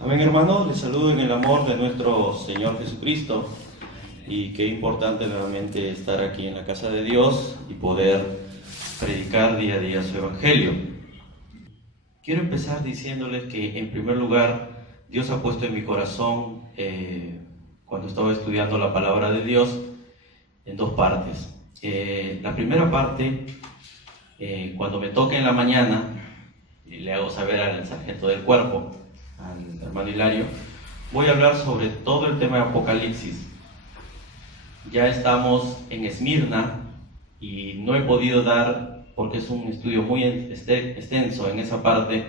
Amén, hermanos, les saludo en el amor de nuestro Señor Jesucristo, y qué importante nuevamente estar aquí en la casa de Dios y poder predicar día a día su evangelio. Quiero empezar diciéndoles que, en primer lugar, Dios ha puesto en mi corazón, cuando estaba estudiando la palabra de Dios, en dos partes. La primera parte, cuando me toque en la mañana, y le hago saber al sargento del cuerpo, al hermano Hilario, voy a hablar sobre todo el tema de Apocalipsis. Ya estamos en Esmirna y no he podido dar, porque es un estudio muy extenso en esa parte,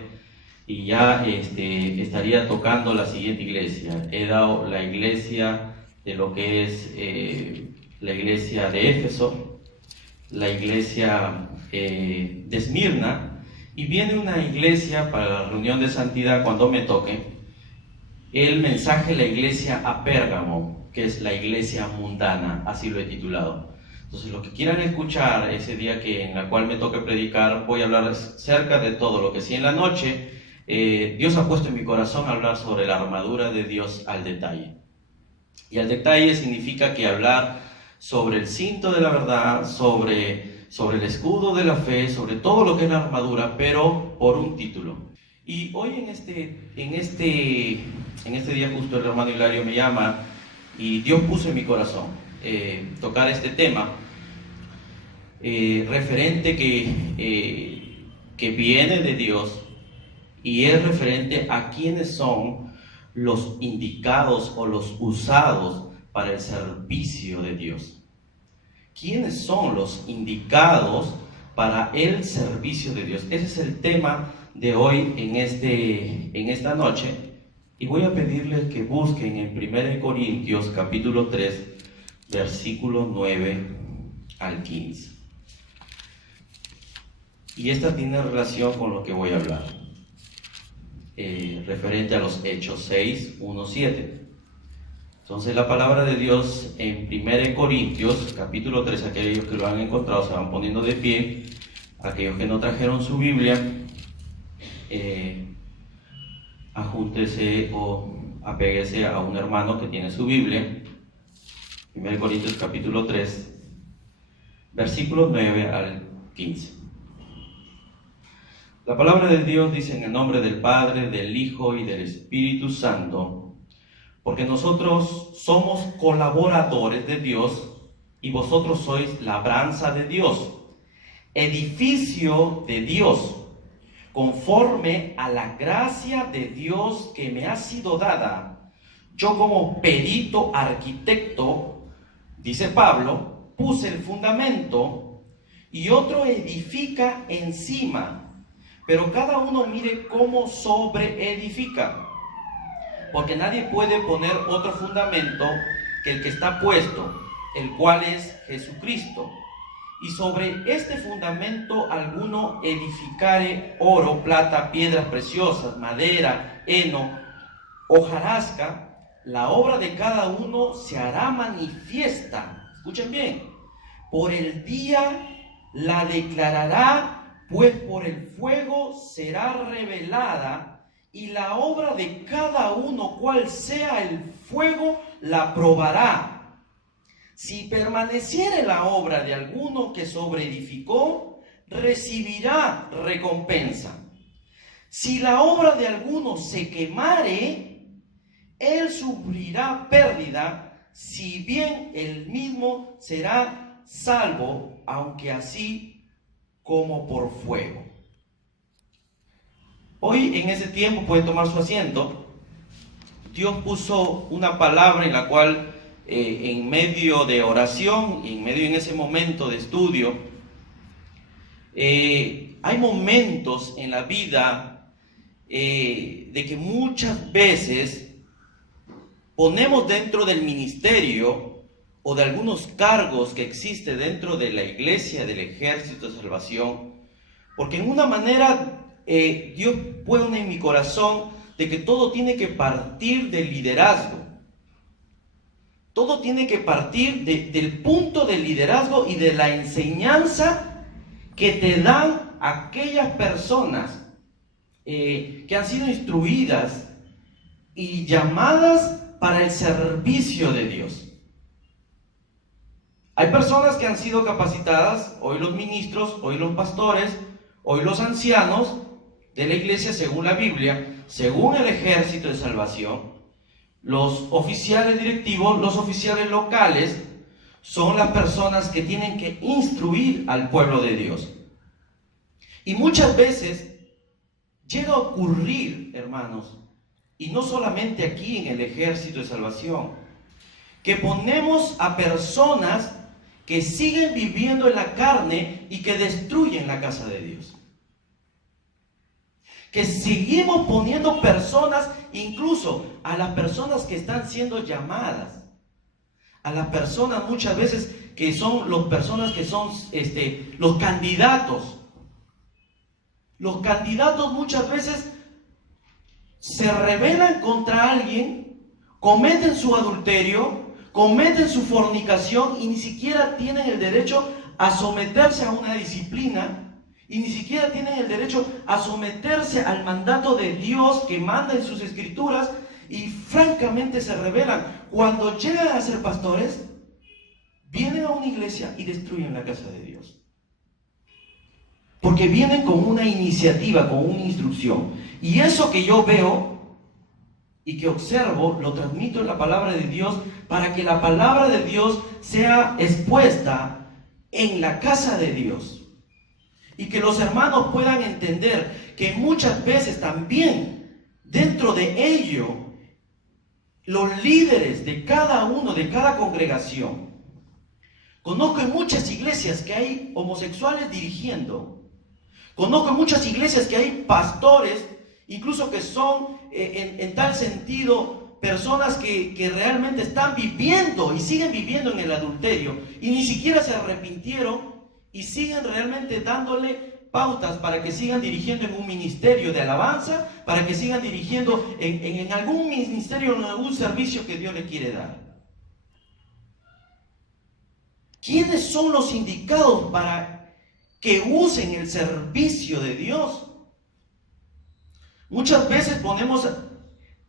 y ya estaría tocando la siguiente iglesia. He dado la iglesia de lo que es la iglesia de Éfeso, la iglesia de Esmirna, y viene una iglesia para la reunión de santidad cuando me toque, el mensaje de la iglesia a Pérgamo, que es la iglesia mundana, así lo he titulado. Entonces, los que quieran escuchar ese día en el cual me toque predicar, voy a hablar cerca de todo lo que sí en la noche. Dios ha puesto en mi corazón hablar sobre la armadura de Dios al detalle. Y al detalle significa que hablar sobre el cinto de la verdad, sobre el escudo de la fe, sobre todo lo que es la armadura, pero por un título. Y hoy en este día justo el hermano Hilario me llama y Dios puso en mi corazón tocar este tema referente que viene de Dios, y es referente a quiénes son los indicados o los usados para el servicio de Dios. ¿Quiénes son los indicados para el servicio de Dios? Ese es el tema de hoy en esta noche, y voy a pedirles que busquen en 1 Corintios capítulo 3, versículo 9 al 15. Y esta tiene relación con lo que voy a hablar, referente a los Hechos 6, 1, 7. Entonces la palabra de Dios en 1 Corintios capítulo 3, aquellos que lo han encontrado se van poniendo de pie, aquellos que no trajeron su Biblia, ajúntese o apéguese a un hermano que tiene su Biblia. 1 Corintios capítulo 3, versículos 9 al 15. La palabra de Dios dice: en el nombre del Padre, del Hijo y del Espíritu Santo, porque nosotros somos colaboradores de Dios y vosotros sois labranza de Dios, edificio de Dios, conforme a la gracia de Dios que me ha sido dada. Yo, como perito arquitecto, dice Pablo, puse el fundamento y otro edifica encima, pero cada uno mire cómo sobreedifica. Porque nadie puede poner otro fundamento que el que está puesto, el cual es Jesucristo. Y sobre este fundamento alguno edificare oro, plata, piedras preciosas, madera, heno, hojarasca, la obra de cada uno se hará manifiesta. Escuchen bien. Por el día la declarará, pues por el fuego será revelada, y la obra de cada uno, cual sea el fuego, la probará. Si permaneciere la obra de alguno que sobreedificó, recibirá recompensa. Si la obra de alguno se quemare, él sufrirá pérdida, si bien él mismo será salvo, aunque así como por fuego. Hoy, en ese tiempo, puede tomar su asiento. Dios puso una palabra en la cual, en medio de oración, en medio en ese momento de estudio, hay momentos en la vida de que muchas veces ponemos dentro del ministerio o de algunos cargos que existe dentro de la iglesia, del ejército de salvación, porque en una manera Dios pone en mi corazón de que todo tiene que partir del liderazgo. Todo tiene que partir del punto del liderazgo y de la enseñanza que te dan aquellas personas que han sido instruidas y llamadas para el servicio de Dios. Hay personas que han sido capacitadas, hoy los ministros, hoy los pastores, hoy los ancianos de la iglesia según la Biblia, según el ejército de salvación. Los oficiales directivos, los oficiales locales, son las personas que tienen que instruir al pueblo de Dios. Y muchas veces llega a ocurrir, hermanos, y no solamente aquí en el ejército de salvación, que ponemos a personas que siguen viviendo en la carne y que destruyen la casa de Dios. Que seguimos poniendo personas, incluso a las personas que están siendo llamadas, a las personas muchas veces que son las personas que son los candidatos. Los candidatos muchas veces se rebelan contra alguien, cometen su adulterio, cometen su fornicación y ni siquiera tienen el derecho a someterse a una disciplina y ni siquiera tienen el derecho a someterse al mandato de Dios que manda en sus escrituras y francamente se rebelan. Cuando llegan a ser pastores, vienen a una iglesia y destruyen la casa de Dios. Porque vienen con una iniciativa, con una instrucción. Y eso que yo veo y que observo, lo transmito en la palabra de Dios para que la palabra de Dios sea expuesta en la casa de Dios. Y que los hermanos puedan entender que muchas veces también dentro de ello, los líderes de cada uno, de cada congregación, conozco en muchas iglesias que hay homosexuales dirigiendo. Conozco en muchas iglesias que hay pastores, incluso que son en tal sentido personas que realmente están viviendo y siguen viviendo en el adulterio y ni siquiera se arrepintieron y siguen realmente dándole pautas para que sigan dirigiendo en un ministerio de alabanza, para que sigan dirigiendo en algún ministerio, en algún servicio que Dios le quiere dar. ¿Quiénes son los indicados para que usen el servicio de Dios? Muchas veces ponemos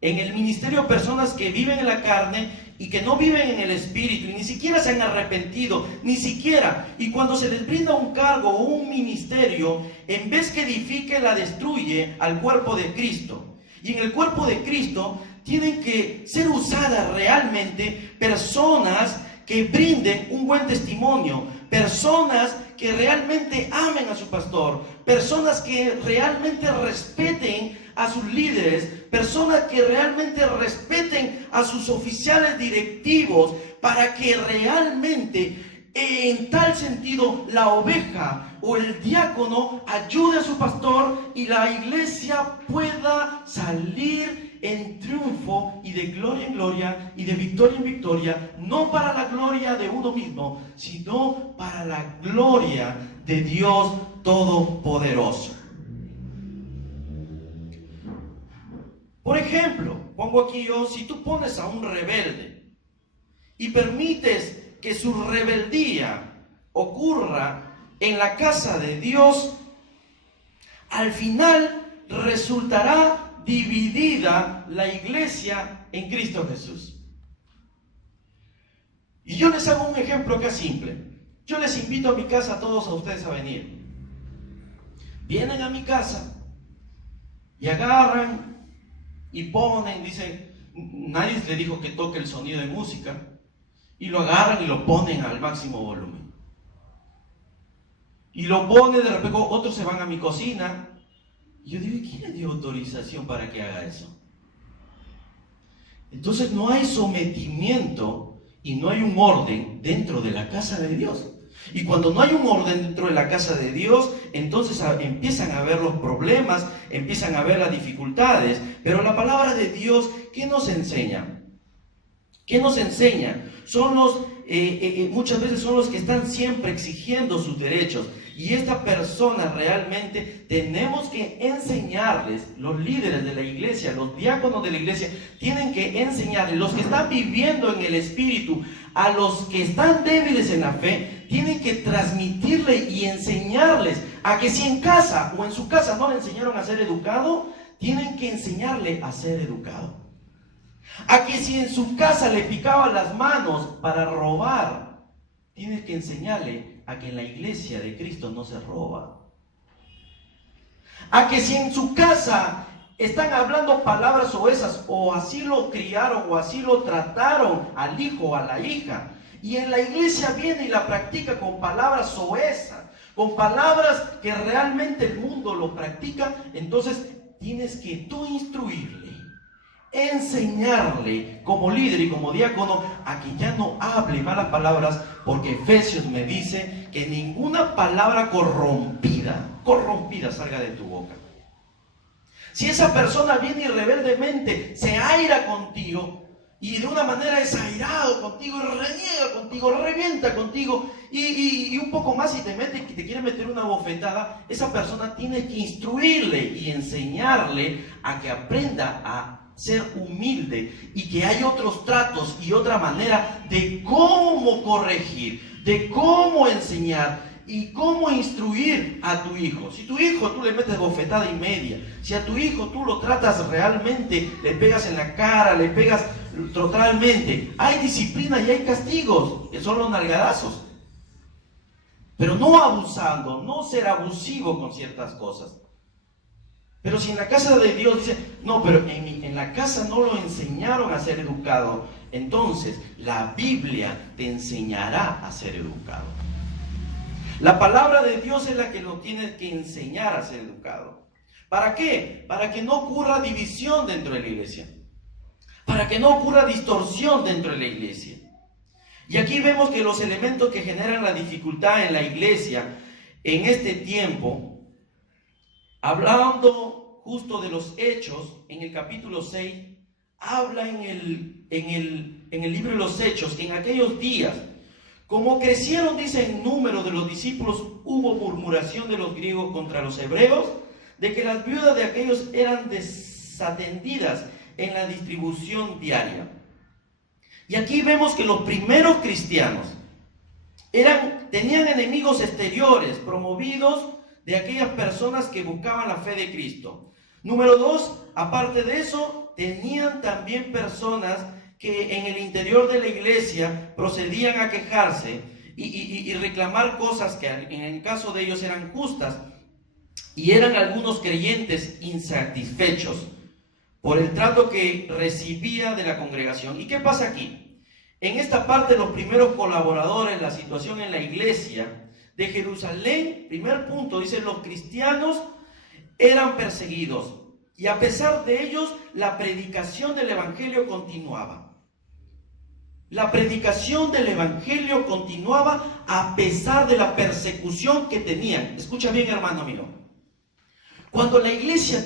en el ministerio personas que viven en la carne y que no viven en el espíritu y ni siquiera se han arrepentido, ni siquiera. Y cuando se les brinda un cargo o un ministerio, en vez que edifique, la destruye al cuerpo de Cristo. Y en el cuerpo de Cristo tienen que ser usadas realmente personas que brinden un buen testimonio, personas que realmente amen a su pastor, personas que realmente respeten a sus líderes, personas que realmente respeten a sus oficiales directivos, para que realmente en tal sentido la oveja o el diácono ayude a su pastor y la iglesia pueda salir en triunfo y de gloria en gloria y de victoria en victoria, no para la gloria de uno mismo, sino para la gloria de Dios Todopoderoso. Por ejemplo, pongo aquí yo, si tú pones a un rebelde y permites que su rebeldía ocurra en la casa de Dios, al final resultará dividida la iglesia en Cristo Jesús. Y yo les hago un ejemplo acá simple. Yo les invito a mi casa a todos a ustedes a venir. Vienen a mi casa y agarran y ponen, dicen, nadie les dijo que toque el sonido de música, y lo agarran y lo ponen al máximo volumen. Y lo ponen, de repente otros se van a mi cocina. Y yo digo, ¿quién le dio autorización para que haga eso? Entonces no hay sometimiento y no hay un orden dentro de la casa de Dios. Y cuando no hay un orden dentro de la casa de Dios, entonces empiezan a haber los problemas, empiezan a haber las dificultades. Pero la palabra de Dios, ¿qué nos enseña? ¿Qué nos enseña? Son muchas veces son los que están siempre exigiendo sus derechos. Y esta persona realmente tenemos que enseñarles, los líderes de la iglesia, los diáconos de la iglesia, tienen que enseñarles, los que están viviendo en el espíritu, a los que están débiles en la fe, tienen que transmitirle y enseñarles a que si en casa o en su casa no le enseñaron a ser educado, tienen que enseñarle a ser educado. A que si en su casa le picaban las manos para robar, tienes que enseñarle a que en la iglesia de Cristo no se roba. A que si en su casa están hablando palabras oesas, o así lo criaron, o así lo trataron al hijo o a la hija, y en la iglesia viene y la practica con palabras oesas, con palabras que realmente el mundo lo practica, entonces tienes que tú instruirle, enseñarle como líder y como diácono a que ya no hable malas palabras, porque Efesios me dice que ninguna palabra corrompida salga de tu boca. Si esa persona viene y rebeldemente se aira contigo, y de una manera es airado contigo, y reniega contigo, revienta contigo, y un poco más, y te quiere meter una bofetada, esa persona tiene que instruirle y enseñarle a que aprenda a ser humilde, y que hay otros tratos y otra manera de cómo corregir, de cómo enseñar y cómo instruir a tu hijo. Si tu hijo tú le metes bofetada y media, si a tu hijo tú lo tratas realmente, le pegas en la cara, le pegas totalmente, hay disciplina y hay castigos, que son los nalgadazos. Pero no abusando, no ser abusivo con ciertas cosas. Pero si en la casa de Dios dice, no, pero en la casa no lo enseñaron a ser educado, entonces la Biblia te enseñará a ser educado. La palabra de Dios es la que lo tiene que enseñar a ser educado. ¿Para qué? Para que no ocurra división dentro de la iglesia. Para que no ocurra distorsión dentro de la iglesia. Y aquí vemos que los elementos que generan la dificultad en la iglesia en este tiempo, hablando justo de los Hechos, en el capítulo 6, habla en el libro de los Hechos, en aquellos días, como crecieron, dice, en número de los discípulos, hubo murmuración de los griegos contra los hebreos, de que las viudas de aquellos eran desatendidas en la distribución diaria. Y aquí vemos que los primeros cristianos tenían enemigos exteriores, promovidos de aquellas personas que buscaban la fe de Cristo. Número 2, aparte de eso, tenían también personas que en el interior de la iglesia procedían a quejarse y reclamar cosas que en el caso de ellos eran justas, y eran algunos creyentes insatisfechos por el trato que recibía de la congregación. ¿Y qué pasa aquí? En esta parte, los primeros colaboradores, la situación en la iglesia de Jerusalén, primer punto, dice, los cristianos eran perseguidos, y a pesar de ellos, la predicación del evangelio continuaba. La predicación del evangelio continuaba a pesar de la persecución que tenían. Escucha bien, hermano mío. Cuando la iglesia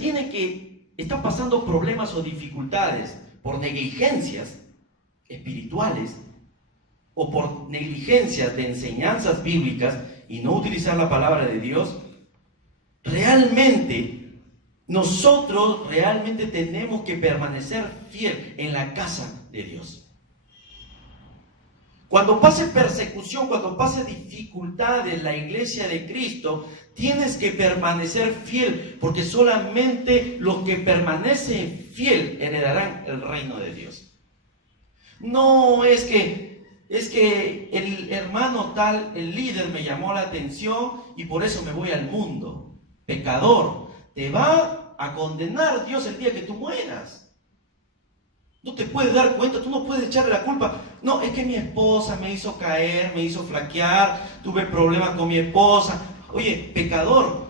está pasando problemas o dificultades por negligencias espirituales o por negligencias de enseñanzas bíblicas y no utilizar la palabra de Dios, nosotros realmente tenemos que permanecer fiel en la casa de Dios. Cuando pase persecución, cuando pase dificultades en la iglesia de Cristo, tienes que permanecer fiel, porque solamente los que permanecen fiel heredarán el reino de Dios. No es que el hermano tal, el líder me llamó la atención y por eso me voy al mundo. Pecador, te va a condenar Dios el día que tú mueras. No te puedes dar cuenta, tú no puedes echarle la culpa. No, es que mi esposa me hizo caer, me hizo flaquear, tuve problemas con mi esposa. Oye, pecador,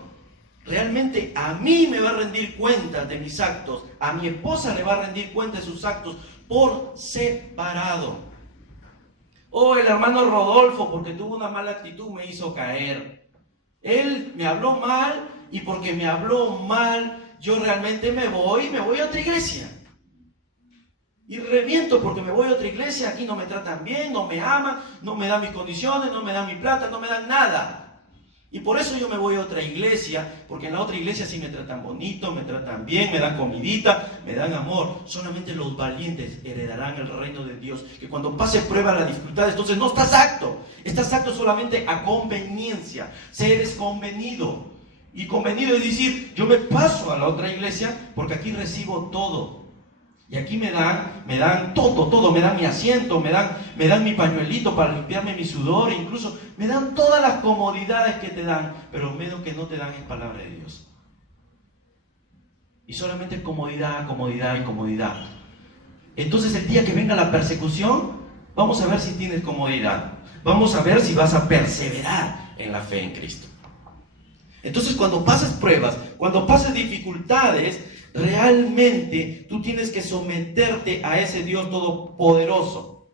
realmente a mí me va a rendir cuenta de mis actos, a mi esposa le va a rendir cuenta de sus actos por separado. Oh, el hermano Rodolfo, porque tuvo una mala actitud, me hizo caer. Él me habló mal, y porque me habló mal, yo realmente me voy a otra iglesia. Y reviento porque me voy a otra iglesia, aquí no me tratan bien, no me aman, no me dan mis condiciones, no me dan mi plata, no me dan nada. Y por eso yo me voy a otra iglesia, porque en la otra iglesia sí me tratan bonito, me tratan bien, me dan comidita, me dan amor. Solamente los valientes heredarán el reino de Dios. Que cuando pase prueba la dificultad, entonces no estás acto solamente a conveniencia. Se eres convenido. Y convenido es decir, yo me paso a la otra iglesia porque aquí recibo todo. Y aquí me dan todo, me dan mi asiento, me dan mi pañuelito para limpiarme mi sudor, incluso me dan todas las comodidades que te dan, pero lo menos que no te dan es palabra de Dios. Y solamente comodidad, comodidad y comodidad. Entonces el día que venga la persecución, vamos a ver si tienes comodidad. Vamos a ver si vas a perseverar en la fe en Cristo. Entonces cuando pases pruebas, cuando pases dificultades, realmente tú tienes que someterte a ese Dios todopoderoso.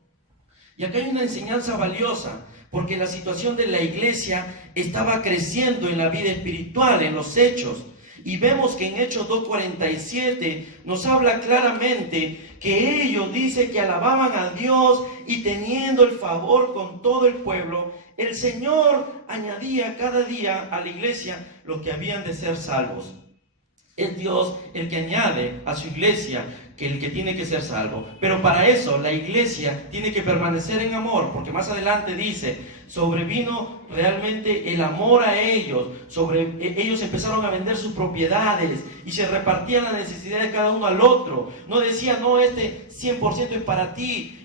Y acá hay una enseñanza valiosa, porque la situación de la iglesia estaba creciendo en la vida espiritual, en los hechos. Y vemos que en Hechos 2:47 nos habla claramente que ellos dice que alababan a Dios y teniendo el favor con todo el pueblo, el Señor añadía cada día a la iglesia los que habían de ser salvos. Es Dios el que añade a su iglesia que el que tiene que ser salvo. Pero para eso la iglesia tiene que permanecer en amor, porque más adelante dice, sobrevino realmente el amor a ellos. Ellos empezaron a vender sus propiedades y se repartían la necesidad de cada uno al otro. No decían, no, este 100% es para ti,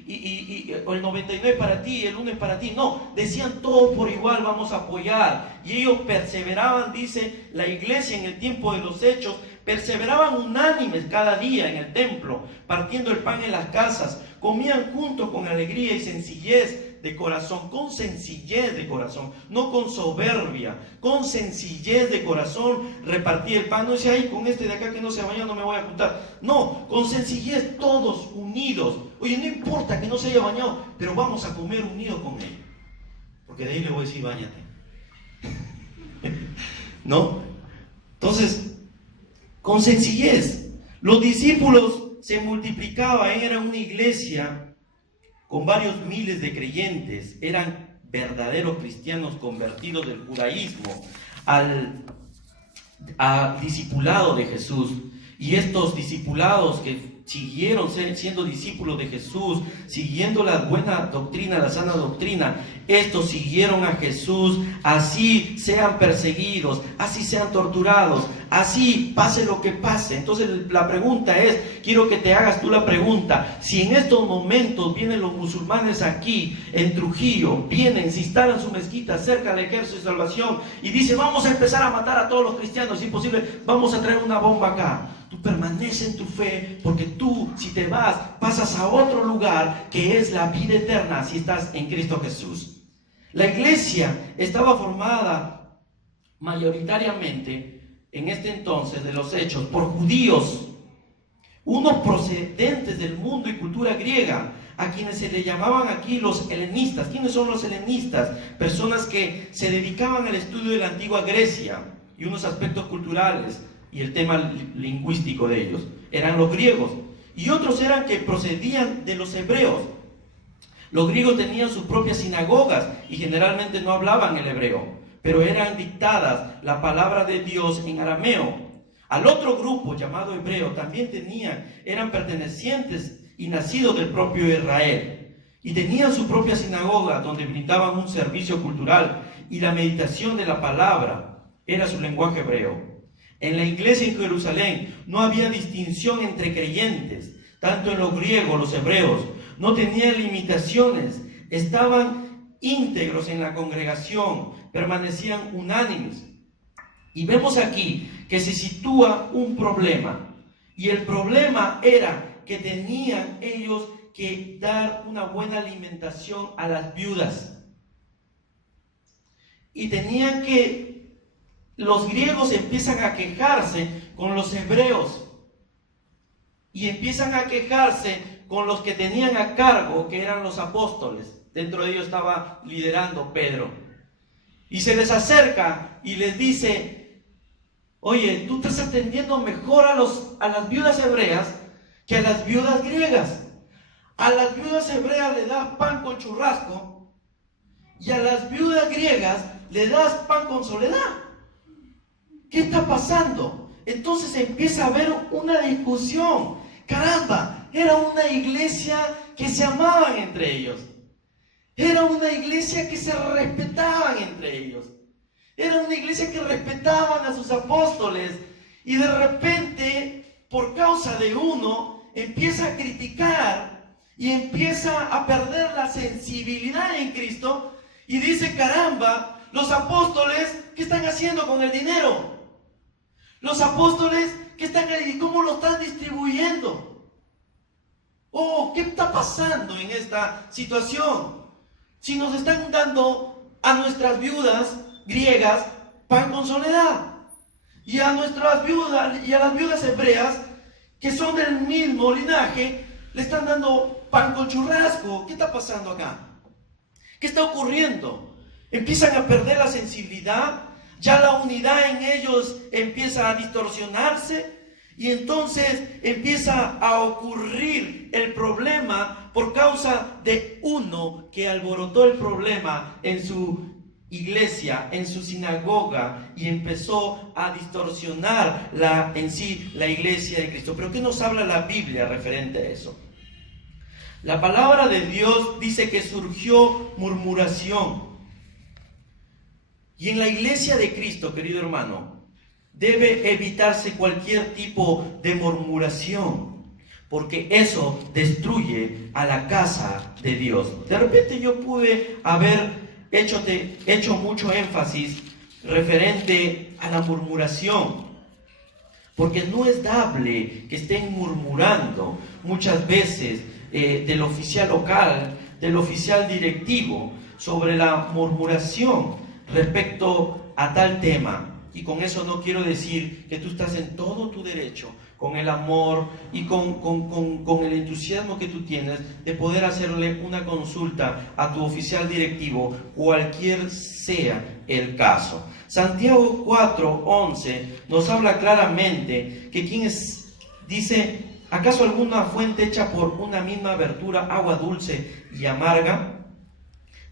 o el 99% es para ti, el 1% es para ti. No, decían todos por igual, vamos a apoyar. Y ellos perseveraban, dice la iglesia en el tiempo de los hechos, perseveraban unánimes cada día en el templo, partiendo el pan en las casas, comían juntos con alegría y sencillez de corazón, con sencillez de corazón, no con soberbia, con sencillez de corazón repartía el pan. No decía, ay, con este de acá que no se baña no me voy a juntar. No, con sencillez, todos unidos. Oye, no importa que no se haya bañado, pero vamos a comer unidos con él, porque de ahí le voy a decir, báñate. ¿No? Entonces, con sencillez, los discípulos se multiplicaban, era una iglesia con varios miles de creyentes, eran verdaderos cristianos convertidos del judaísmo al discipulado de Jesús. Y estos discipulados que siguieron siendo discípulos de Jesús, siguiendo la buena doctrina, la sana doctrina, estos siguieron a Jesús, así sean perseguidos, así sean torturados, así pase lo que pase. Entonces la pregunta es, quiero que te hagas tú la pregunta, si en estos momentos vienen los musulmanes aquí en Trujillo, vienen, se instalan su mezquita cerca del Ejército de Salvación y dicen, vamos a empezar a matar a todos los cristianos, si es posible, vamos a traer una bomba acá. Tú permaneces en tu fe, porque tú, si te vas, pasas a otro lugar que es la vida eterna si estás en Cristo Jesús. La iglesia estaba formada mayoritariamente en este entonces de los hechos por judíos, unos procedentes del mundo y cultura griega, a quienes se le llamaban aquí los helenistas. ¿Quiénes son los helenistas? Personas que se dedicaban al estudio de la antigua Grecia y unos aspectos culturales y el tema lingüístico de ellos. Eran los griegos. Y otros eran que procedían de los hebreos. Los griegos tenían sus propias sinagogas y generalmente no hablaban el hebreo, pero eran dictadas la palabra de Dios en arameo. Al otro grupo llamado hebreo también eran pertenecientes y nacidos del propio Israel. Y tenían su propia sinagoga donde brindaban un servicio cultural y la meditación de la palabra era su lenguaje hebreo. En la iglesia en Jerusalén no había distinción entre creyentes, tanto en los griegos, los hebreos, no tenían limitaciones, estaban íntegros en la congregación, permanecían unánimes. Y vemos aquí que se sitúa un problema, y el problema era que tenían ellos que dar una buena alimentación a las viudas. Y tenían que los griegos empiezan a quejarse con los hebreos y empiezan a quejarse con los que tenían a cargo, que eran los apóstoles. Dentro de ellos estaba liderando Pedro. Y se les acerca y les dice, oye, tú estás atendiendo mejor a las viudas hebreas que a las viudas griegas. A las viudas hebreas le das pan con churrasco y a las viudas griegas le das pan con soledad. ¿Qué está pasando? Entonces empieza a haber una discusión. Caramba, era una iglesia que se amaban entre ellos. Era una iglesia que se respetaban entre ellos. Era una iglesia que respetaban a sus apóstoles. Y de repente, por causa de uno, empieza a criticar y empieza a perder la sensibilidad en Cristo y dice, caramba, los apóstoles, ¿qué están haciendo con el dinero? Los apóstoles, ¿qué están ahí? ¿Cómo lo están distribuyendo? Oh, ¿qué está pasando en esta situación? Si nos están dando a nuestras viudas griegas pan con soledad, y a nuestras viudas y a las viudas hebreas que son del mismo linaje le están dando pan con churrasco. ¿Qué está pasando acá? ¿Qué está ocurriendo? Empiezan a perder la sensibilidad, ya la unidad en ellos empieza a distorsionarse y entonces empieza a ocurrir el problema por causa de uno que alborotó el problema en su iglesia, en su sinagoga, y empezó a distorsionar en sí la iglesia de Cristo. ¿Pero qué nos habla la Biblia referente a eso? La palabra de Dios dice que surgió murmuración. Y en la iglesia de Cristo, querido hermano, debe evitarse cualquier tipo de murmuración, porque eso destruye a la casa de Dios. De repente yo pude haber hecho mucho énfasis referente a la murmuración, porque no es dable que estén murmurando muchas veces del oficial local, del oficial directivo, sobre la murmuración respecto a tal tema. Y con eso no quiero decir que tú estás en todo tu derecho, con el amor y con el entusiasmo que tú tienes de poder hacerle una consulta a tu oficial directivo, cualquier sea el caso. Santiago 4:11 nos habla claramente que dice, ¿acaso alguna fuente hecha por una misma abertura, agua dulce y amarga?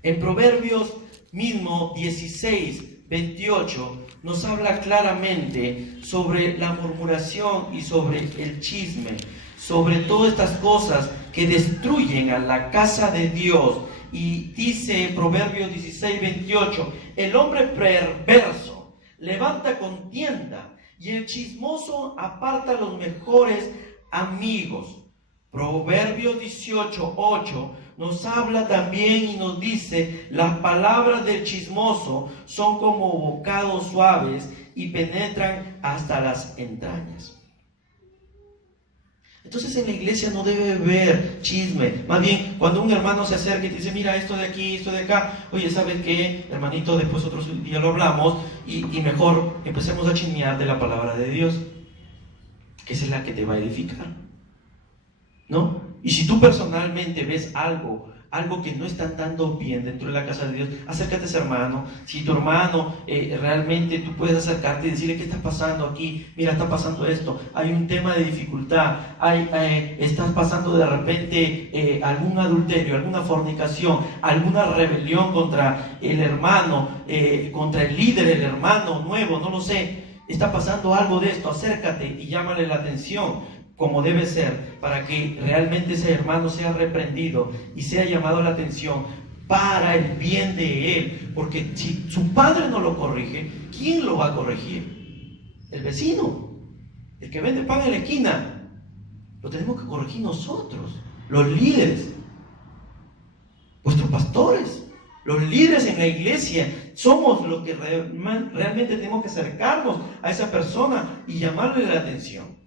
En Proverbios mismo 16:28 nos habla claramente sobre la murmuración y sobre el chisme, sobre todas estas cosas que destruyen a la casa de Dios. Y dice Proverbios 16:28, el hombre perverso levanta contienda y el chismoso aparta a los mejores amigos. Proverbios 18:8 nos habla también y nos dice, las palabras del chismoso son como bocados suaves y penetran hasta las entrañas. Entonces en la iglesia no debe haber chisme. Más bien, cuando un hermano se acerca y te dice, mira, esto de aquí, esto de acá, oye, ¿sabes qué, hermanito? Después otro día lo hablamos y mejor empecemos a chismear de la palabra de Dios, que esa es la que te va a edificar, ¿no? Y si tú personalmente ves algo que no está andando bien dentro de la casa de Dios, acércate a ese hermano. Si tu hermano realmente tú puedes acercarte y decirle, ¿qué está pasando aquí? Mira, está pasando esto, hay un tema de dificultad, estás pasando de repente algún adulterio, alguna fornicación, alguna rebelión contra el hermano, contra el líder, el hermano nuevo, no lo sé, está pasando algo de esto, acércate y llámale la atención, como debe ser, para que realmente ese hermano sea reprendido y sea llamado la atención para el bien de él. Porque si su padre no lo corrige, ¿quién lo va a corregir? El vecino, el que vende pan en la esquina. Lo tenemos que corregir nosotros, los líderes, vuestros pastores, los líderes en la iglesia. Somos los que realmente tenemos que acercarnos a esa persona y llamarle la atención.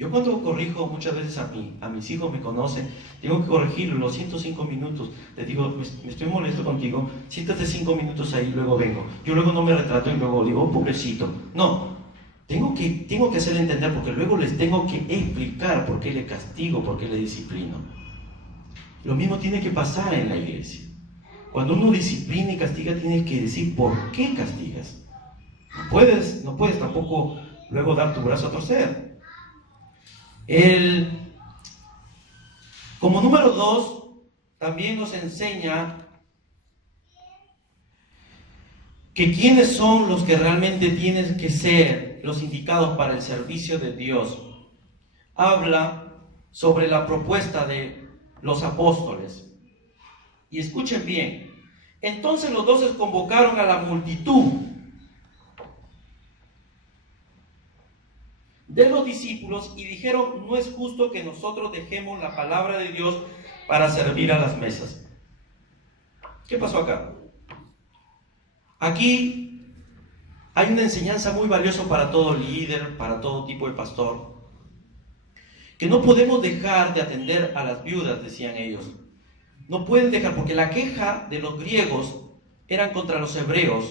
Yo cuando corrijo muchas veces a mis hijos, me conocen, tengo que corregirlo los 105 minutos. Les digo, me estoy molesto contigo, siéntate 5 minutos ahí, luego vengo. Yo luego no me retrato y luego digo, oh, pobrecito. No, tengo que hacerle entender, porque luego les tengo que explicar por qué le castigo, por qué le disciplino. Lo mismo tiene que pasar en la iglesia. Cuando uno disciplina y castiga, tienes que decir por qué castigas. No puedes tampoco luego dar tu brazo a torcer. Como número 2, también nos enseña que quiénes son los que realmente tienen que ser los indicados para el servicio de Dios. Habla sobre la propuesta de los apóstoles. Y escuchen bien. Entonces los 12 convocaron a la multitud de los discípulos y dijeron: no es justo que nosotros dejemos la palabra de Dios para servir a las mesas. ¿Qué pasó acá? Aquí hay una enseñanza muy valiosa para todo líder, para todo tipo de pastor, que no podemos dejar de atender a las viudas, decían ellos. No pueden dejar, porque la queja de los griegos eran contra los hebreos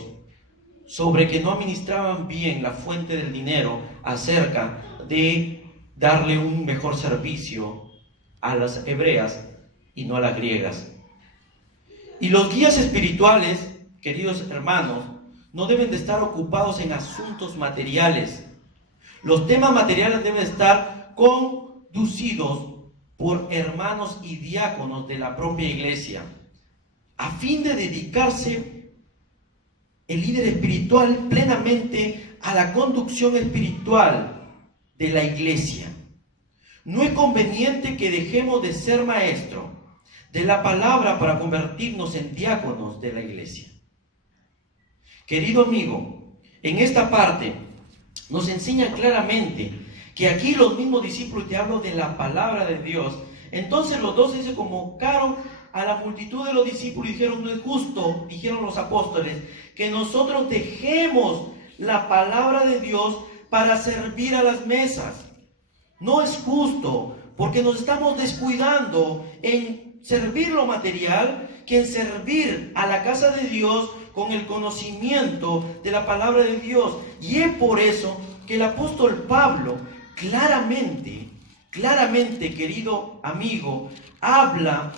sobre que no administraban bien la fuente del dinero acerca de darle un mejor servicio a las hebreas y no a las griegas. Y los guías espirituales, queridos hermanos, no deben de estar ocupados en asuntos materiales. Los temas materiales deben estar conducidos por hermanos y diáconos de la propia iglesia, a fin de dedicarse el líder espiritual plenamente a la conducción espiritual de la iglesia. No es conveniente que dejemos de ser maestro de la palabra para convertirnos en diáconos de la iglesia. Querido amigo, en esta parte nos enseña claramente que aquí los mismos discípulos, te hablo de la palabra de Dios. Entonces los 12 se convocaron a la multitud de los discípulos y dijeron: no es justo, dijeron los apóstoles, que nosotros dejemos la palabra de Dios para servir a las mesas. No es justo, porque nos estamos descuidando en servir lo material que en servir a la casa de Dios con el conocimiento de la palabra de Dios. Y es por eso que el apóstol Pablo claramente, querido amigo, habla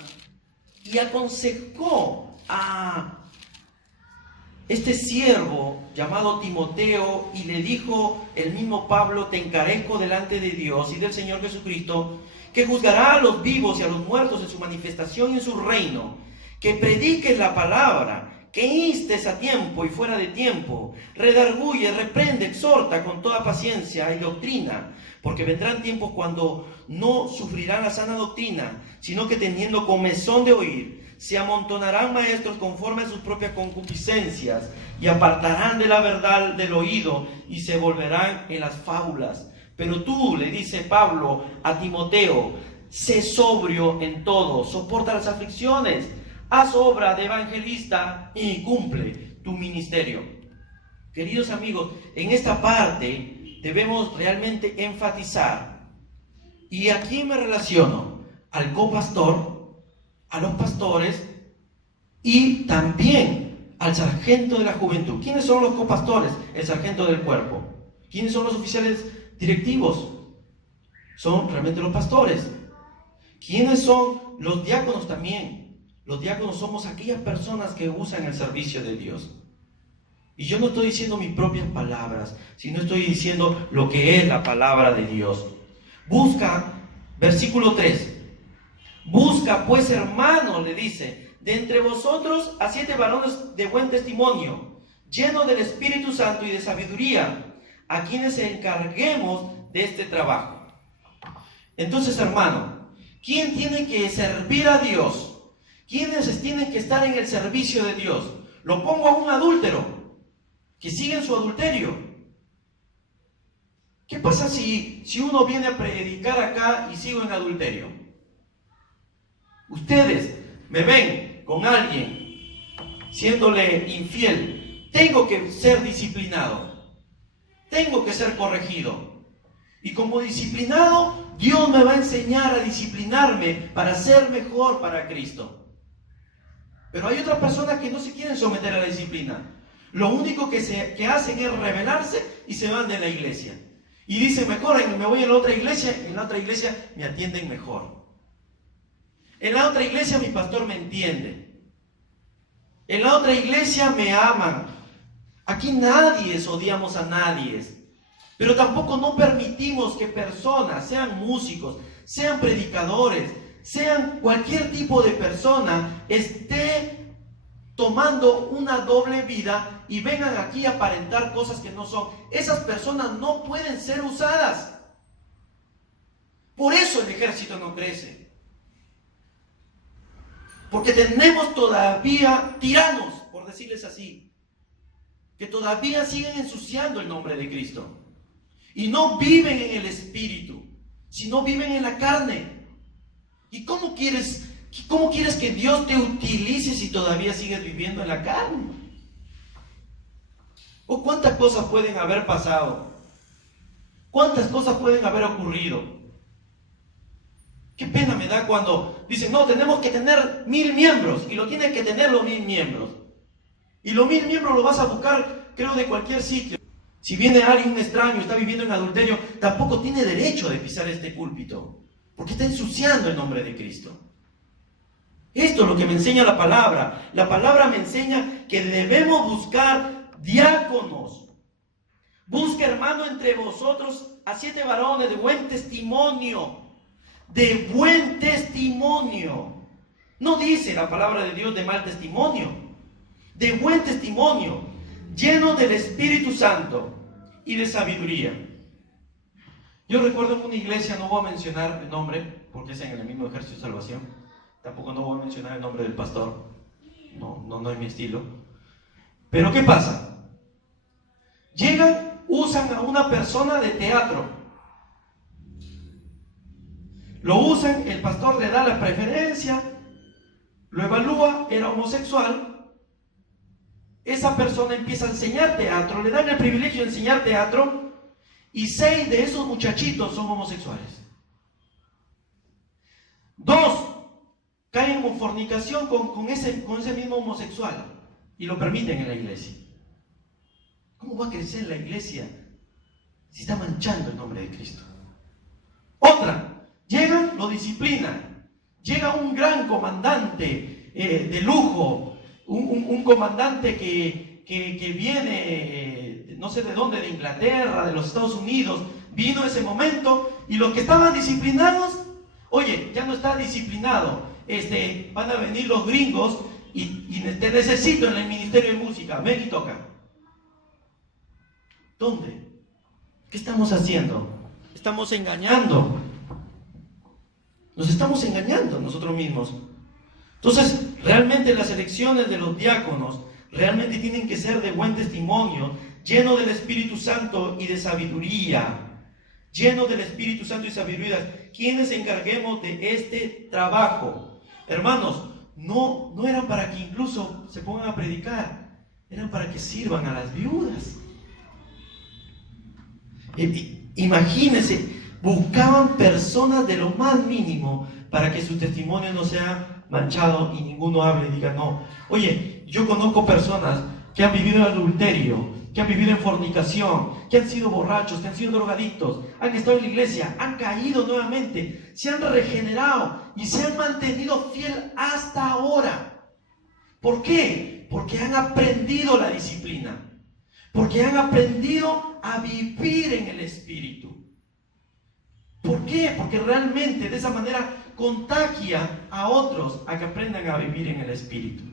y aconsejó a este siervo llamado Timoteo, y le dijo el mismo Pablo: te encarezco delante de Dios y del Señor Jesucristo, que juzgará a los vivos y a los muertos en su manifestación y en su reino, que prediques la palabra, que instes a tiempo y fuera de tiempo, redarguye, reprende, exhorta con toda paciencia y doctrina, porque vendrán tiempos cuando no sufrirán la sana doctrina, sino que teniendo comezón de oír, se amontonarán maestros conforme a sus propias concupiscencias, y apartarán de la verdad del oído, y se volverán en las fábulas. Pero tú, le dice Pablo a Timoteo, sé sobrio en todo, soporta las aflicciones, haz obra de evangelista y cumple tu ministerio. Queridos amigos, en esta parte debemos realmente enfatizar, y aquí me relaciono al copastor, a los pastores y también al sargento de la juventud. ¿Quiénes son los copastores? El sargento del cuerpo. ¿Quiénes son los oficiales directivos? Son realmente los pastores. ¿Quiénes son los diáconos también? Los diáconos somos aquellas personas que usan el servicio de Dios. Y yo no estoy diciendo mis propias palabras, sino estoy diciendo lo que es la palabra de Dios. Busca, versículo 3. Busca pues, hermanos, le dice, de entre vosotros a 7 varones de buen testimonio, llenos del Espíritu Santo y de sabiduría, a quienes encarguemos de este trabajo. Entonces, hermano, ¿quién tiene que servir a Dios? ¿Quiénes tienen que estar en el servicio de Dios? Lo pongo a un adúltero que sigue en su adulterio. ¿Qué pasa si uno viene a predicar acá y sigo en adulterio? Ustedes me ven con alguien siéndole infiel, tengo que ser disciplinado, tengo que ser corregido. Y como disciplinado, Dios me va a enseñar a disciplinarme para ser mejor para Cristo. Pero hay otras personas que no se quieren someter a la disciplina. Lo único que hacen es rebelarse y se van de la iglesia. Y dicen: mejor me voy a la otra iglesia, en la otra iglesia me atienden mejor. En la otra iglesia mi pastor me entiende. En la otra iglesia me aman. Aquí nadie odiamos a nadie. Pero tampoco no permitimos que personas, sean músicos, sean predicadores, sean cualquier tipo de persona, esté tomando una doble vida y vengan aquí a aparentar cosas que no son. Esas personas no pueden ser usadas. Por eso el ejército no crece. Porque tenemos todavía tiranos, por decirles así, que todavía siguen ensuciando el nombre de Cristo. y no viven en el Espíritu, sino viven en la carne. ¿Y cómo quieres que Dios te utilice si todavía sigues viviendo en la carne? ¿O cuántas cosas pueden haber pasado? ¿Cuántas cosas pueden haber ocurrido? Qué pena me da cuando dicen, no, tenemos que tener 1000 miembros, y lo tienes que tener los 1000 miembros. Y los 1000 miembros lo vas a buscar, creo, de cualquier sitio. Si viene alguien, un extraño, está viviendo en adulterio, tampoco tiene derecho de pisar este púlpito, porque está ensuciando el nombre de Cristo. Esto es lo que me enseña la palabra. La palabra me enseña que debemos buscar diáconos. Busca, hermano, entre vosotros a 7 varones de buen testimonio. De buen testimonio. No dice la palabra de Dios de mal testimonio. De buen testimonio, llenos del Espíritu Santo y de sabiduría. Yo recuerdo en una iglesia, no voy a mencionar el nombre, porque es en el mismo Ejército de Salvación. Tampoco no voy a mencionar el nombre del pastor. No es mi estilo. Pero ¿qué pasa? Llegan, usan a una persona de teatro. Lo usan, el pastor le da la preferencia, lo evalúa, era homosexual. Esa persona empieza a enseñar teatro, le dan el privilegio de enseñar teatro, y 6 de esos muchachitos son homosexuales. 2 caen en fornicación con ese mismo homosexual y lo permiten en la iglesia. ¿Cómo va a crecer la iglesia si está manchando el nombre de Cristo? Otra, llegan, lo disciplinan. Llega un gran comandante de lujo, un comandante que viene, no sé de dónde, de Inglaterra, de los Estados Unidos, vino ese momento, y los que estaban disciplinados, oye, ya no está disciplinado, van a venir los gringos y te necesito en el ministerio de música, ven y toca. ¿Dónde? ¿Qué estamos haciendo? Estamos engañando. Nos estamos engañando nosotros mismos. Entonces, realmente las elecciones de los diáconos realmente tienen que ser de buen testimonio, lleno del Espíritu Santo y de sabiduría. Lleno del Espíritu Santo y sabiduría. ¿Quiénes encarguemos de este trabajo? Hermanos, no eran para que incluso se pongan a predicar, eran para que sirvan a las viudas. Imagínense, buscaban personas de lo más mínimo para que su testimonio no sea manchado y ninguno hable y diga no. Oye, yo conozco personas que han vivido en adulterio, que han vivido en fornicación, que han sido borrachos, que han sido drogadictos, han estado en la iglesia, han caído nuevamente, se han regenerado y se han mantenido fiel hasta ahora. ¿Por qué? Porque han aprendido la disciplina, porque han aprendido a vivir en el Espíritu. ¿Por qué? Porque realmente de esa manera contagia a otros a que aprendan a vivir en el Espíritu.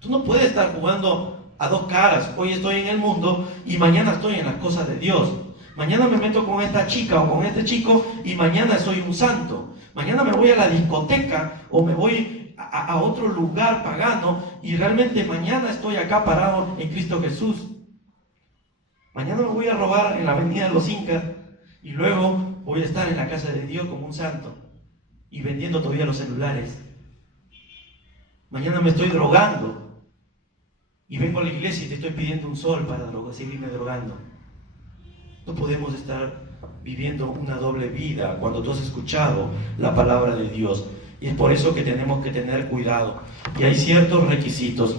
Tú no puedes estar jugando a 2 caras. Hoy estoy en el mundo y mañana estoy en las cosas de Dios. Mañana me meto con esta chica o con este chico y mañana soy un santo. Mañana me voy a la discoteca o me voy a otro lugar pagano y realmente mañana estoy acá parado en Cristo Jesús. Mañana me voy a robar en la avenida de los Incas y luego voy a estar en la casa de Dios como un santo y vendiendo todavía los celulares. Mañana me estoy drogando y vengo a la iglesia y te estoy pidiendo un sol para seguirme drogando. No podemos estar viviendo una doble vida cuando tú has escuchado la palabra de Dios. Y es por eso que tenemos que tener cuidado. Y hay ciertos requisitos.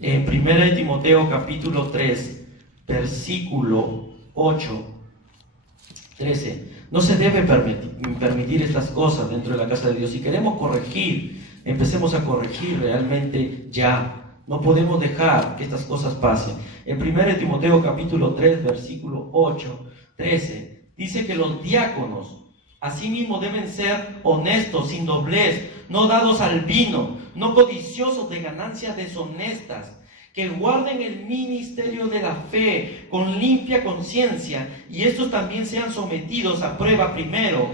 En 1 Timoteo capítulo 3, versículo 8, 13. No se debe permitir estas cosas dentro de la casa de Dios. Si queremos corregir, empecemos a corregir realmente ya. No podemos dejar que estas cosas pasen. En 1 Timoteo capítulo 3, versículo 8, 13, dice que los diáconos asimismo deben ser honestos, sin doblez, no dados al vino, no codiciosos de ganancias deshonestas, que guarden el ministerio de la fe con limpia conciencia, y estos también sean sometidos a prueba primero.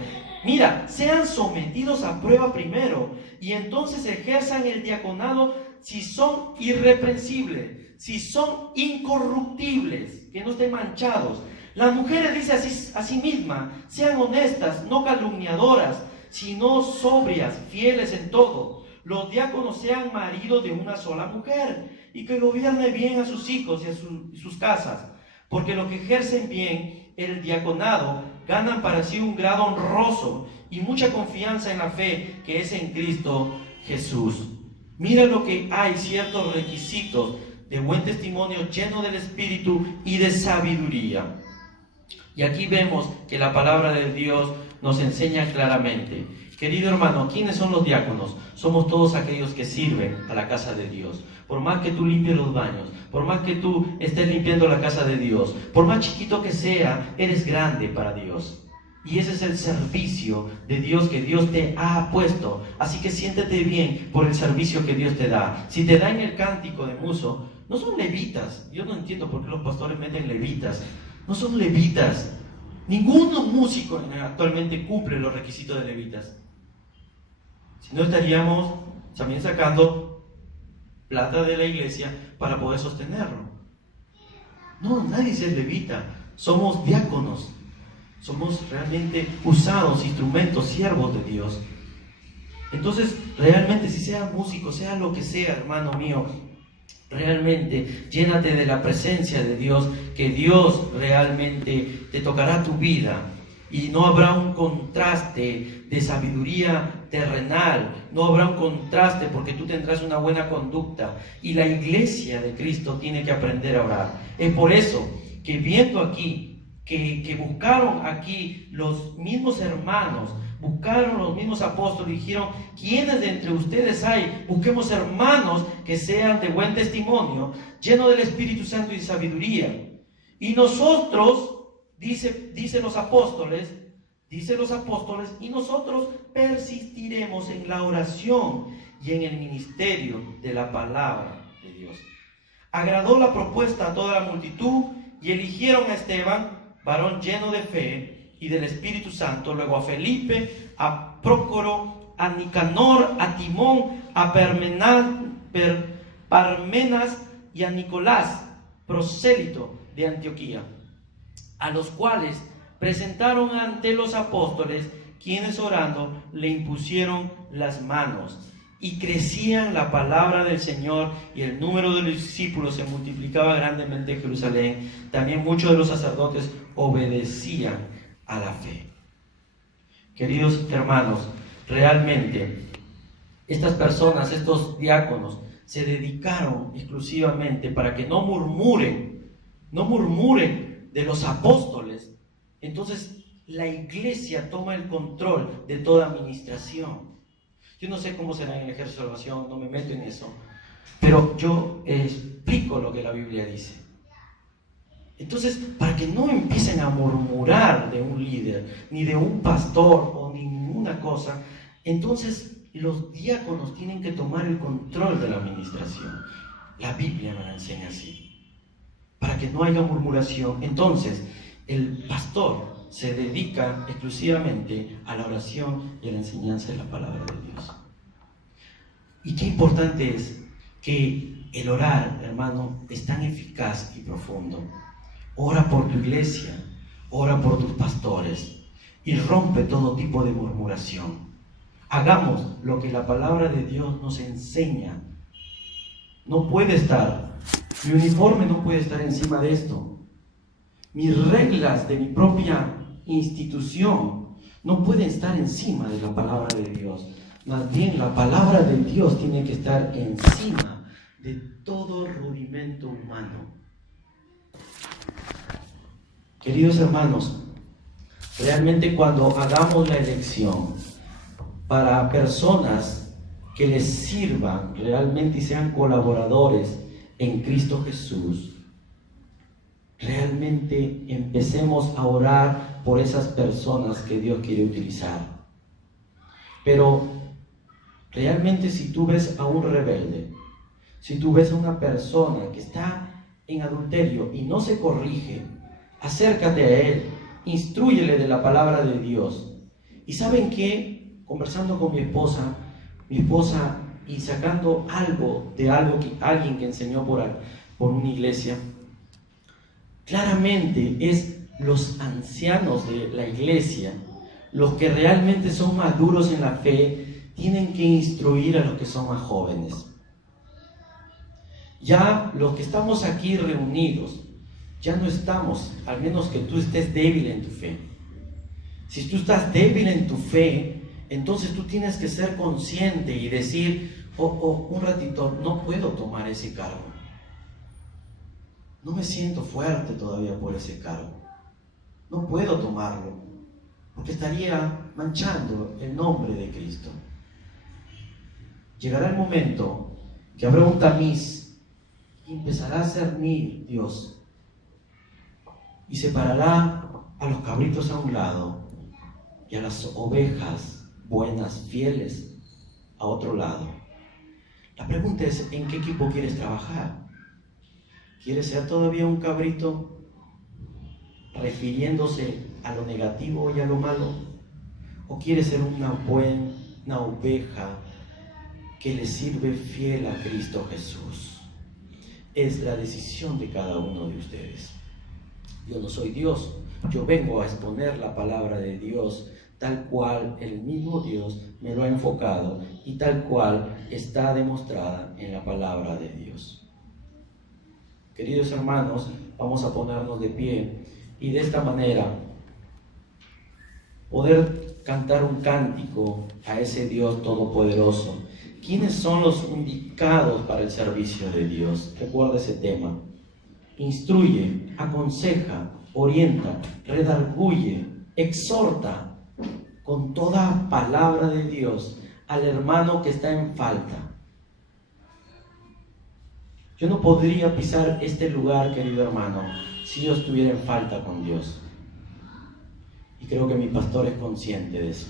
Mira, sean sometidos a prueba primero, y entonces ejerzan el diaconado si son irreprensibles, si son incorruptibles, que no estén manchados, Las mujeres, dice a sí misma, sean honestas, no calumniadoras, sino sobrias, fieles en todo. Los diáconos sean maridos de una sola mujer y que gobierne bien a sus hijos y sus casas, porque los que ejercen bien el diaconado ganan para sí un grado honroso y mucha confianza en la fe que es en Cristo Jesús. Mira lo que hay ciertos requisitos de buen testimonio lleno del Espíritu y de sabiduría. Y aquí vemos que la palabra de Dios nos enseña claramente. Querido hermano, ¿quiénes son los diáconos? Somos todos aquellos que sirven a la casa de Dios. Por más que tú limpies los baños, por más que tú estés limpiando la casa de Dios, por más chiquito que sea, eres grande para Dios. Y ese es el servicio de Dios que Dios te ha puesto. Así que siéntete bien por el servicio que Dios te da. Si te da en el cántico de muso, no son levitas. Yo no entiendo por qué los pastores meten levitas. No son levitas. Ningún músico actualmente cumple los requisitos de levitas. Si no, estaríamos también sacando plata de la iglesia para poder sostenerlo. No, nadie es levita. Somos diáconos. Somos realmente usados, instrumentos, siervos de Dios. Entonces, realmente, si sea músico, sea lo que sea, hermano mío, realmente llénate de la presencia de Dios, que Dios realmente te tocará tu vida y no habrá un contraste de sabiduría terrenal, no habrá un contraste porque tú tendrás una buena conducta y la iglesia de Cristo tiene que aprender a orar. Es por eso que viendo aquí que buscaron aquí los mismos hermanos, buscaron los mismos apóstoles y dijeron, ¿quiénes de entre ustedes hay? Busquemos hermanos que sean de buen testimonio, llenos del Espíritu Santo y de sabiduría. Y nosotros, dice los apóstoles, y nosotros persistiremos en la oración y en el ministerio de la palabra de Dios. Agradó la propuesta a toda la multitud y eligieron a Esteban, varón lleno de fe y del Espíritu Santo, luego a Felipe, a Prócoro, a Nicanor, a Timón, a Parmenas y a Nicolás, prosélito de Antioquía, a los cuales presentaron ante los apóstoles, quienes orando le impusieron las manos. Y crecía la palabra del Señor y el número de los discípulos se multiplicaba grandemente en Jerusalén. También muchos de los sacerdotes obedecían a la fe. Queridos hermanos, realmente estas personas, estos diáconos, se dedicaron exclusivamente para que no murmuren de los apóstoles. Entonces la iglesia toma el control de toda administración. Yo no sé cómo será en el ejército de salvación, no me meto en eso, pero yo explico lo que la Biblia dice. Entonces, para que no empiecen a murmurar de un líder, ni de un pastor o ni ninguna cosa, entonces los diáconos tienen que tomar el control de la administración. La Biblia me la enseña así, para que no haya murmuración. Entonces, el pastor se dedica exclusivamente a la oración y a la enseñanza de la palabra de Dios. Y qué importante es que el orar, hermano, es tan eficaz y profundo. Ora por tu iglesia, ora por tus pastores y rompe todo tipo de murmuración. Hagamos lo que la palabra de Dios nos enseña. No puede estar, mi uniforme no puede estar encima de esto. Mis reglas de mi propia institución no pueden estar encima de la palabra de Dios. Más bien, la palabra de Dios tiene que estar encima de todo rudimento humano. Queridos hermanos, realmente cuando hagamos la elección para personas que les sirvan realmente y sean colaboradores en Cristo Jesús, realmente empecemos a orar por esas personas que Dios quiere utilizar. Pero realmente si tú ves a un rebelde, si tú ves a una persona que está en adulterio y no se corrige, acércate a él, instrúyele de la palabra de Dios. Y ¿saben qué? Conversando con mi esposa y sacando algo de alguien que enseñó por una iglesia, claramente es los ancianos de la iglesia, los que realmente son maduros en la fe, tienen que instruir a los que son más jóvenes. Ya los que estamos aquí reunidos, ya no estamos, al menos que tú estés débil en tu fe. Si tú estás débil en tu fe, entonces tú tienes que ser consciente y decir, un ratito, no puedo tomar ese cargo. No me siento fuerte todavía por ese cargo. No puedo tomarlo, porque estaría manchando el nombre de Cristo. Llegará el momento que habrá un tamiz y empezará a cernir Dios y separará a los cabritos a un lado y a las ovejas buenas, fieles, a otro lado. La pregunta es, ¿en qué equipo quieres trabajar? ¿Quieres ser todavía un cabrito refiriéndose a lo negativo y a lo malo? ¿O quieres ser una buena oveja que le sirve fiel a Cristo Jesús? Es la decisión de cada uno de ustedes. Yo no soy Dios, yo vengo a exponer la palabra de Dios tal cual el mismo Dios me lo ha enfocado y tal cual está demostrada en la palabra de Dios. Queridos hermanos, vamos a ponernos de pie y de esta manera poder cantar un cántico a ese Dios todopoderoso. ¿Quiénes son los indicados para el servicio de Dios? Recuerda ese tema. Instruye, aconseja, orienta, redarguye, exhorta con toda palabra de Dios al hermano que está en falta. Yo no podría pisar este lugar, querido hermano, si yo estuviera en falta con Dios. Y creo que mi pastor es consciente de eso.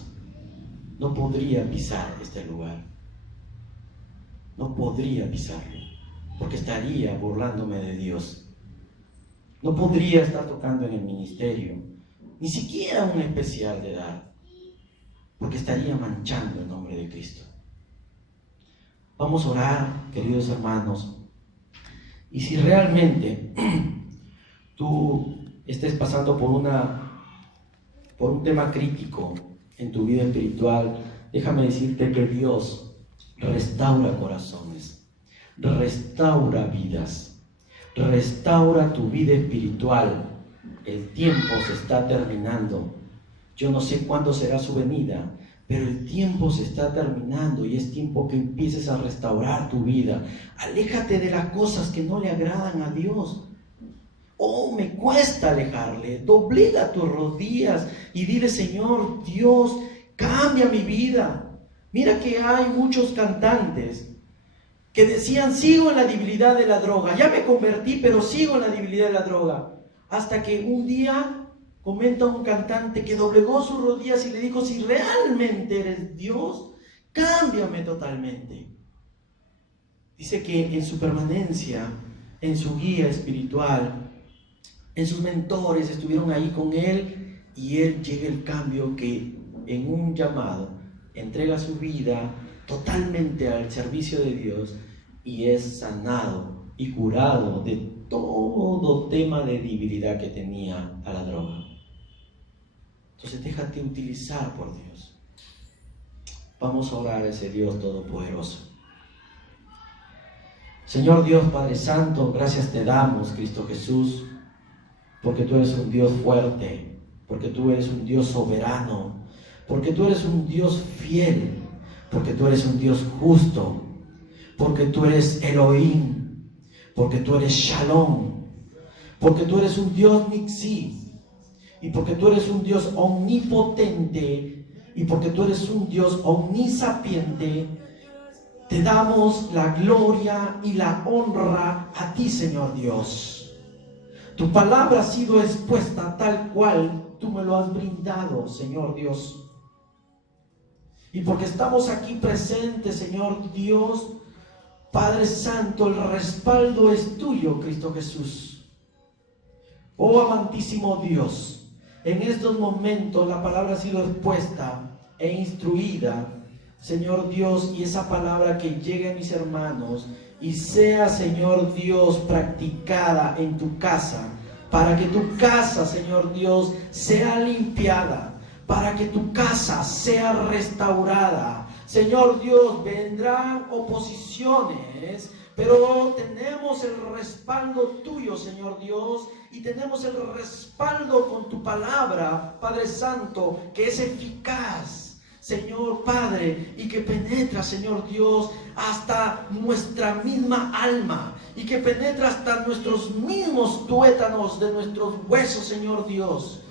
No podría pisar este lugar. No podría pisarlo, porque estaría burlándome de Dios. No podría estar tocando en el ministerio, ni siquiera un especial de dar, porque estaría manchando el nombre de Cristo. Vamos a orar, queridos hermanos, y si realmente tú estés pasando por un tema crítico en tu vida espiritual, déjame decirte que Dios restaura corazones, restaura vidas, restaura tu vida espiritual. El tiempo se está terminando. Yo no sé cuándo será su venida, pero el tiempo se está terminando y es tiempo que empieces a restaurar tu vida. Aléjate de las cosas que no le agradan a Dios. Oh, me cuesta alejarle. Doblega tus rodillas y dile: Señor Dios, cambia mi vida. Mira que hay muchos cantantes que decían: sigo en la debilidad de la droga, ya me convertí, pero sigo en la debilidad de la droga. Hasta que un día comenta un cantante que doblegó sus rodillas y le dijo: si realmente eres Dios, cámbiame totalmente. Dice que en su permanencia, en su guía espiritual, en sus mentores estuvieron ahí con él, y él llega el cambio que en un llamado entrega su vida totalmente al servicio de Dios y es sanado y curado de todo tema de debilidad que tenía a la droga. Entonces déjate utilizar por Dios. Vamos a orar a ese Dios todopoderoso. Señor Dios Padre Santo, gracias te damos, Cristo Jesús, porque tú eres un Dios fuerte, porque tú eres un Dios soberano, porque tú eres un Dios fiel, porque tú eres un Dios justo, porque tú eres Elohim, porque tú eres Shalom, porque tú eres un Dios Nixi, y porque tú eres un Dios omnipotente, y porque tú eres un Dios omnisapiente. Te damos la gloria y la honra a ti, Señor Dios. Tu palabra ha sido expuesta tal cual tú me lo has brindado, Señor Dios. Y porque estamos aquí presentes, Señor Dios, Padre Santo, el respaldo es tuyo, Cristo Jesús. Oh amantísimo Dios, en estos momentos la palabra ha sido expuesta e instruida, Señor Dios, y esa palabra que llegue a mis hermanos y sea, Señor Dios, practicada en tu casa, para que tu casa, Señor Dios, sea limpiada, para que tu casa sea restaurada. Señor Dios, vendrán oposiciones, pero tenemos el respaldo tuyo, Señor Dios, y tenemos el respaldo con tu palabra, Padre Santo, que es eficaz, Señor Padre, y que penetra, Señor Dios, hasta nuestra misma alma, y que penetra hasta nuestros mismos tuétanos de nuestros huesos, Señor Dios.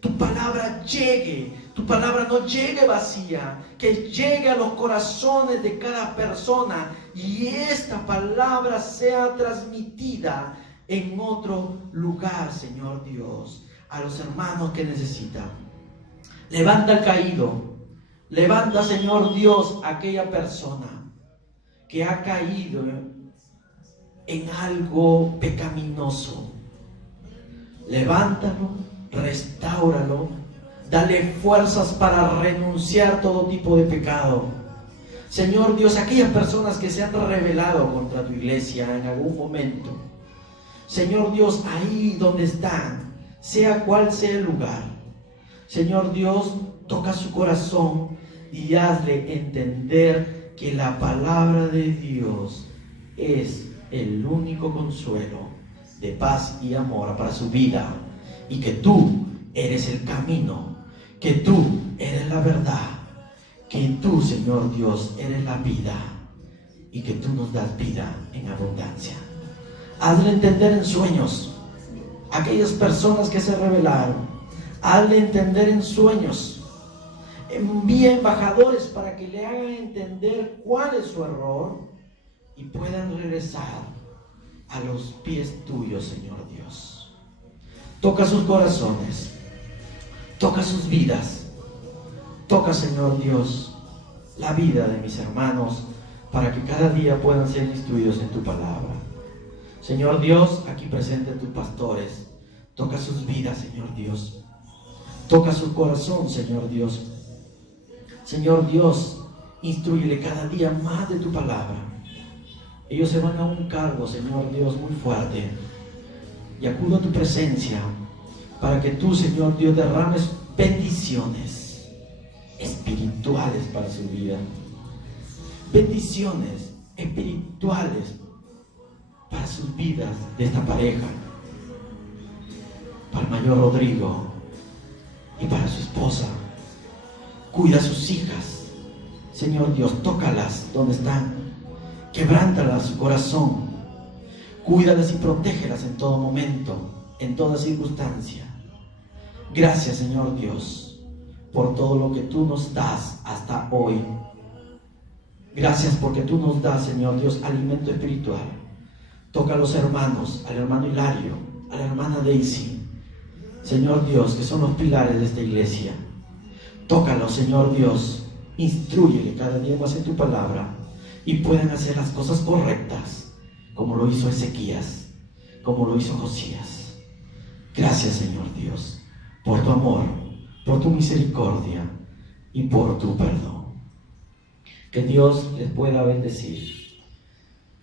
Tu palabra llegue, tu palabra no llegue vacía, que llegue a los corazones de cada persona y esta palabra sea transmitida en otro lugar, Señor Dios, a los hermanos que necesitan. Levanta al caído, levanta, Señor Dios, a aquella persona que ha caído en algo pecaminoso. Levántalo, restáuralo, dale fuerzas para renunciar a todo tipo de pecado. Señor Dios, aquellas personas que se han rebelado contra tu iglesia en algún momento, Señor Dios, ahí donde están, sea cual sea el lugar, Señor Dios, toca su corazón y hazle entender que la palabra de Dios es el único consuelo de paz y amor para su vida, y que tú eres el camino, que tú eres la verdad, que tú, Señor Dios, eres la vida, y que tú nos das vida en abundancia. Hazle entender en sueños a aquellas personas que se rebelaron, hazle entender en sueños. Envía embajadores para que le hagan entender cuál es su error y puedan regresar a los pies tuyos, Señor Dios. Toca sus corazones, toca sus vidas, toca, Señor Dios, la vida de mis hermanos para que cada día puedan ser instruidos en tu palabra. Señor Dios, aquí presente tus pastores, toca sus vidas, Señor Dios, toca su corazón, Señor Dios. Señor Dios, instrúyele cada día más de tu palabra. Ellos se van a un cargo, Señor Dios, muy fuerte. Y acudo a tu presencia para que tú, Señor Dios, derrames bendiciones espirituales para su vida. Bendiciones espirituales para sus vidas de esta pareja. Para el mayor Rodrigo y para su esposa. Cuida a sus hijas. Señor Dios, tócalas donde están. Quebrántalas su corazón. Cuídalas y protégelas en todo momento, en toda circunstancia. Gracias, Señor Dios, por todo lo que tú nos das hasta hoy. Gracias porque tú nos das, Señor Dios, alimento espiritual. Toca a los hermanos, al hermano Hilario, a la hermana Daisy. Señor Dios, que son los pilares de esta iglesia. Tócalos, Señor Dios. Instrúyele cada día más en tu palabra y puedan hacer las cosas correctas, como lo hizo Ezequías, como lo hizo Josías. Gracias, Señor Dios, por tu amor, por tu misericordia y por tu perdón. Que Dios les pueda bendecir.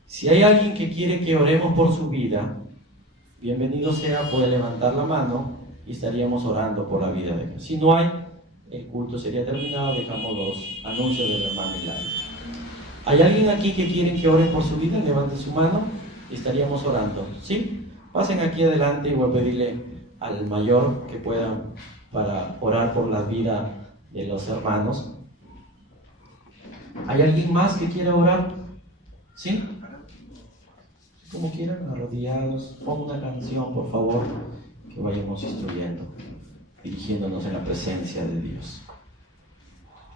Si hay alguien que quiere que oremos por su vida, bienvenido sea, puede levantar la mano y estaríamos orando por la vida de él. Si no hay, el culto sería terminado. Dejamos los anuncios del hermano Hilario. ¿Hay alguien aquí que quieren que oren por su vida? Levante su mano y estaríamos orando. ¿Sí? Pasen aquí adelante y voy a pedirle al mayor que pueda para orar por la vida de los hermanos. ¿Hay alguien más que quiera orar? ¿Sí? Como quieran, arrodillados. Ponga una canción, por favor, que vayamos instruyendo, dirigiéndonos en la presencia de Dios.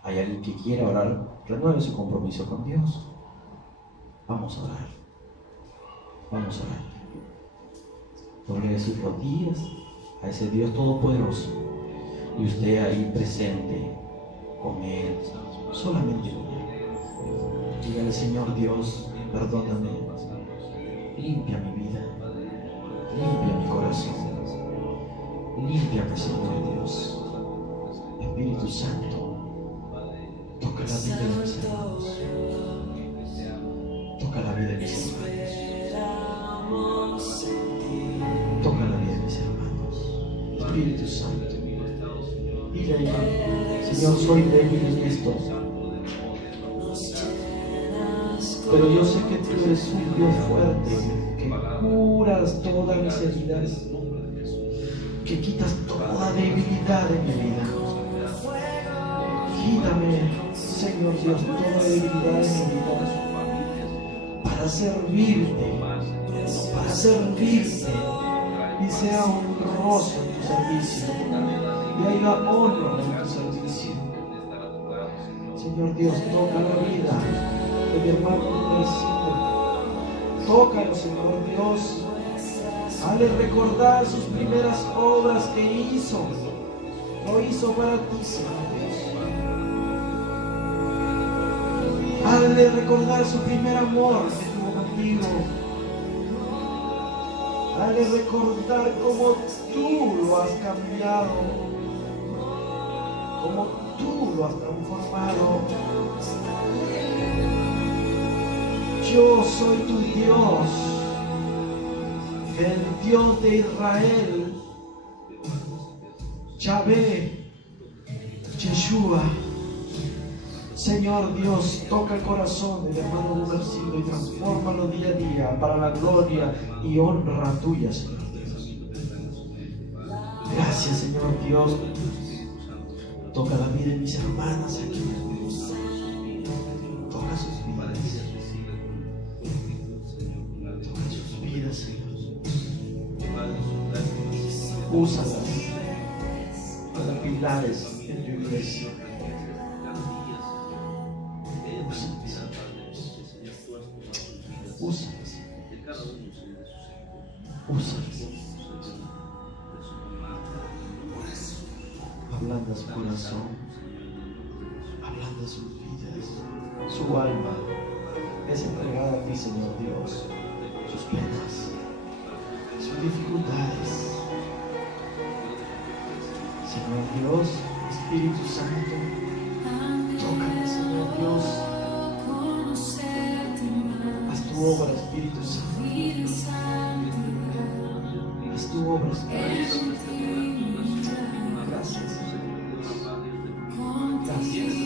¿Hay alguien que quiera orar? Renueve su compromiso con Dios. Vamos a orar. Vamos a orar. Doble sus rodillas a ese Dios todopoderoso y usted ahí presente con Él, solamente con Él. Dígale: Señor Dios, perdóname, limpia mi vida, limpia mi corazón, límpiame, Señor Dios. Espíritu Santo, toca la vida de mis hermanos, toca la vida de mis hermanos, toca la vida de mis hermanos. Señor, soy débil en esto, pero yo sé que tú eres un Dios fuerte, que curas todas mis heridas, que quitas toda debilidad en mi vida. Quítame, Señor Dios, toda debilidad en mi vida, para servirte y sea honroso en tu servicio y haya honra en tu servicio. Señor Dios, toca la vida de mi hermano Recibe. Tócalo, Señor Dios. Hazle recordar sus primeras obras que hizo. Lo hizo para ti, Señor Dios. Hazle recordar su primer amor que tuvo contigo. Hazle recordar cómo tú lo has cambiado, cómo tú lo has transformado. Yo soy tu Dios, el Dios de Israel, Yahvé, Yeshua. Señor Dios, toca el corazón del hermano Gumersindo y transfórmalo día a día para la gloria y honra tuya, Señor Dios. Gracias, Señor Dios. Toca la vida de mis hermanas aquí. Toca sus vidas. Toca sus vidas, Señor. Úsalas para pilares en tu iglesia. Úsalas. Ablanda su corazón, ablanda sus vidas, su alma es entregada a ti, Señor Dios, sus penas, sus dificultades. Señor Dios, Espíritu Santo, tócame, Señor Dios. Haz tu obra, Espíritu Santo. Haz tu obra, Espíritu Santo. Gracias. Gracias.